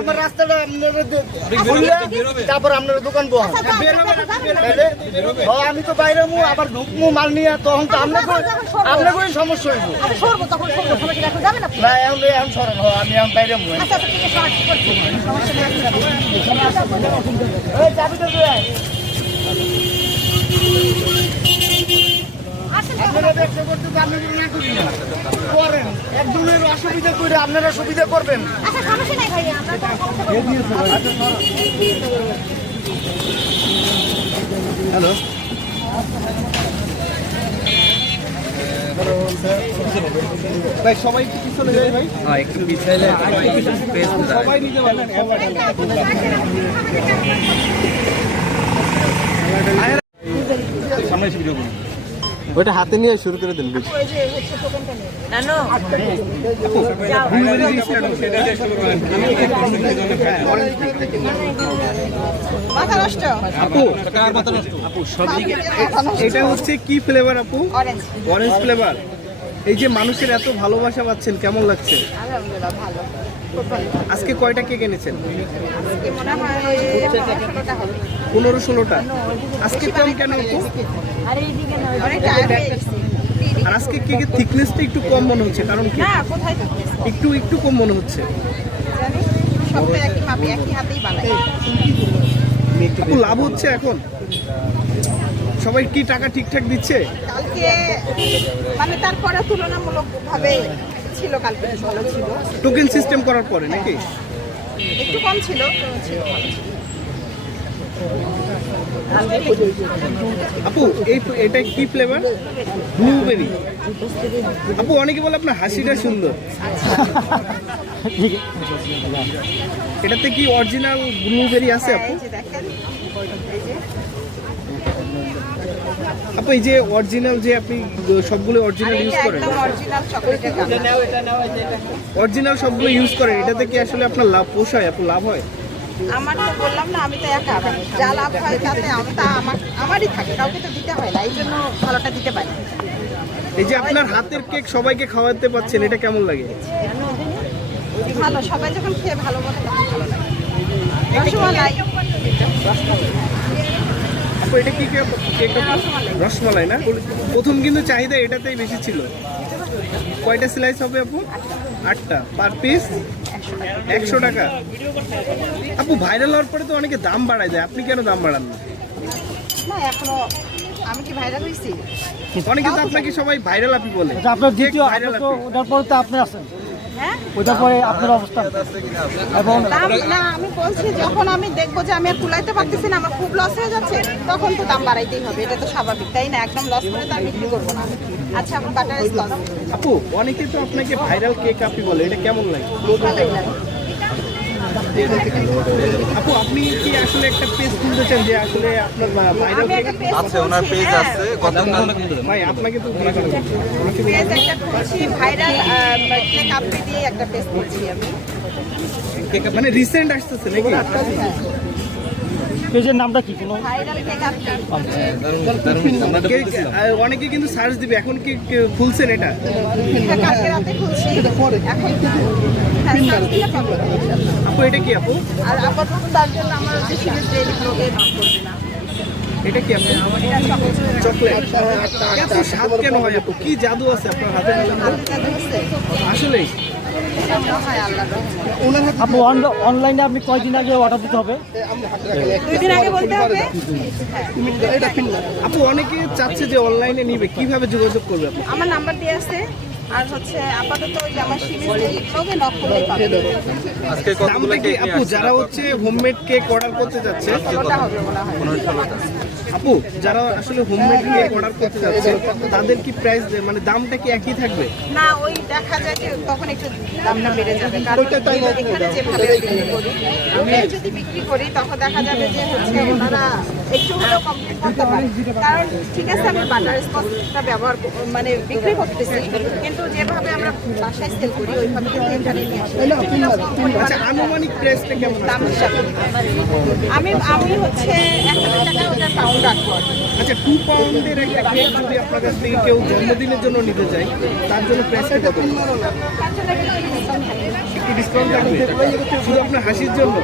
আমার রাস্তাটা তারপর আপনার দোকান বহন আমি তো বাইরে আবার ঢুকমু মাল নিয়ে তখন তো আপনাকে সমস্যা হইব না এখন সরেন আমি এখন বাইরে আপনারা ব্যবসা করতে তো আপনি না করি না করেন একজনের অসুবিধা করে আপনারা সুবিধা করবেন। হ্যালো ভাই সবাই একটু পিছনে যাই ভাই একটু পিছাইলে সবাই নিতে পারবেন সামনে এসে ভিডিও করুন ওইটা হাতে নিয়ে শুরু করে দেন এটা হচ্ছে কি ফ্লেভার আপু? Orange flavour. এই যে মানুষের এত ভালোবাসা পাচ্ছেন কেমন লাগছে? আজকে কয়টা কেক এনেছেন? 15-16টা। আজকে কম কেন আপু? আর আজকে কেকের থিকনেসটা একটু কম মনে হচ্ছে, কারণ কি? একটু কম মনে হচ্ছে। আপু লাভ হচ্ছে এখন? সবাই কি টাকা ঠিকঠাক দিচ্ছে? কালকে মানে তারপরে তুলনামূলকভাবে ছিল, কালকে ভালো ছিল। টোকেন সিস্টেম করার পরে নাকি একটু কম ছিল। আপু এটা কি ফ্লেভার? ব্লুবেরি। আপু অনেকে বলে আপনার হাসিটা সুন্দর, এটাতে কি অরিজিনাল ব্লুবেরি আছে আপু? আপু এই যে অরিজিনাল, যে আপনি সবগুলো অরিজিনাল ইউজ করেন, অরিজিনাল সবগুলো ইউজ করেন, এটাতে কি আসলে আপনার লাভ পোষায়? আপু লাভ হয়? আমার তো বললাম না, আমি তো একা, যা লাভ হয় তাতে আমারই থাকে, কাউকে তো দিতে হয় না, এই জন্য ভালোটা দিতে পারি। এই যে আপনার হাতের কেক সবাইকে খাওয়াতে পারছেন, এটা কেমন লাগে? ভালো, সবাই যখন খেয়ে ভালো বলে তখন ভালো লাগে। রসমালাই। আপু এটা কি কেক? রসমালাই না? প্রথম কিন্তু চাহিদা এটাতেই বেশি ছিল। কয়টা স্লাইস হবে আপু? 8টা। পার পিস 100 টাকা। আপু ভাইরাল হওয়ার পরে তো অনেকে দাম বাড়ায় দেয়, আপনি কেন দাম বাড়ান না? এখনো আমি কি ভাইরাল হইছি? অনেকে তো আপনাকে সবাই ভাইরাল আপনি বলে। আপনার দ্বিতীয় ওটার পরে তো আপনি আছেন, হ্যাঁ ওটার পরে আপনার অবস্থা। এবং না আমি বলছি, যখন আমি দেখবো যে আমি আর কুলাইতে পারতেছি না, আমার খুব লস হয়ে যাচ্ছে, তখন তো দাম বাড়াইতেই হবে, এটা তো স্বাভাবিক, তাই না? একদম লস করে তো আমি বিক্রি করবো না। আচ্ছা আমার বাটার লস। আপু অনেকে তো আপনাকে ভাইরাল কেক আপনি বলে, এটা কেমন লাগে? ভালোই লাগে। আপু আপনি কি আসলে একটা পেজ খুলতে চান যে আসলে আপনার ভাইরাল কেক আছে? ওনার পেজ আছে, কত ভাই আপনাকে তো পেজ একটা খুলছি, ভাইরাল কেক আপনি দিয়ে একটা পেজ খুলছি আমি। মানে রিসেন্ট আসতেছে নাকি? পেজের নামটা কি? কোনো ভাইরাল কেক আপনি। অনেকে কিন্তু সার্চ দিবে, এখন কি খুলছেন এটা? কালকে রাতে খুলছি, এখন আপু এটা কি আপু? আর আপাতত তার জন্য আমার হচ্ছে সিরিজ ডেইলি ব্লগে নাম করবে না। এটা কি আপু? চকলেট। এত স্বাদ কেন হয় আপু? কি জাদু আছে আপনার হাতে? আসলে আপু অনলাইনে আপনি কয়দিন আগে অর্ডার দিতে হবে? 2 দিন আগে বলতে হবে। আপু অনেকে চাচ্ছে যে অনলাইনে নিবে, কিভাবে যোগাযোগ করবে আপনি? আমার নাম্বার দিয়ে আছে, আর হচ্ছে আপাতত ওই যে আমার সিরিজ ডেইলি ব্লগে নক করলেই পাবে। আজকে কতগুলো কেক নিয়ে আপু যারা হচ্ছে হোমমেড কেক অর্ডার করতে যাচ্ছে, ওটা হবে মনে হয়। 15-16টা। আপু যারা আসলে হোমমেড কেক অর্ডার করতে যাচ্ছে, তাদের কি প্রাইস মানে দামটা কি একই থাকবে? না, ওই দেখা যায় যে তখন একটু দামটা বেড়ে যাবে, কারণ এখানে যেভাবে বিক্রি করি, আমি যদি বিক্রি করি তখন দেখা যাবে যে হচ্ছে ওনারা একটু হলেও কম করতে পারে। কারণ ঠিক আছে আমি বাটার স্কচটা ব্যবহার মানে বিক্রি করতেছি, কিন্তু যেভাবে আমরা বাসায় সেল করি ওইভাবে কিন্তু এখানে নিয়ে আসি। আচ্ছা আনুমানিক প্রাইসটা কেমন আছে? দামের সাথে আমি আমি হচ্ছে 1000 টাকা ওটার পাউন্ড রাখবো। আচ্ছা 2 পাউন্ডের একটা কেক যদি আপনার কাছ থেকে কেউ জন্মদিনের জন্য নিতে চায় তার জন্য প্রাইসটা কত? তার জন্য একটা discount থাকবে। একটু ডিসকাউন্ট থাকবে শুধু আপনার হাসির জন্য?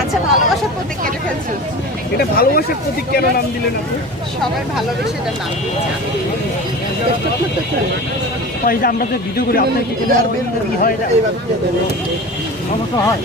আচ্ছা ভালোবাসার প্রতীক কেটে ফেলছি, এটা ভালোবাসার প্রতীক কেন নাম দিলেন আপনি? সবাই ভালোবেসে এটার নাম দিয়েছে আমি। এই যে আমরা যে ভিডিও করি আপনার কি কোনো কি হয় এটা? সমস্যা হয়?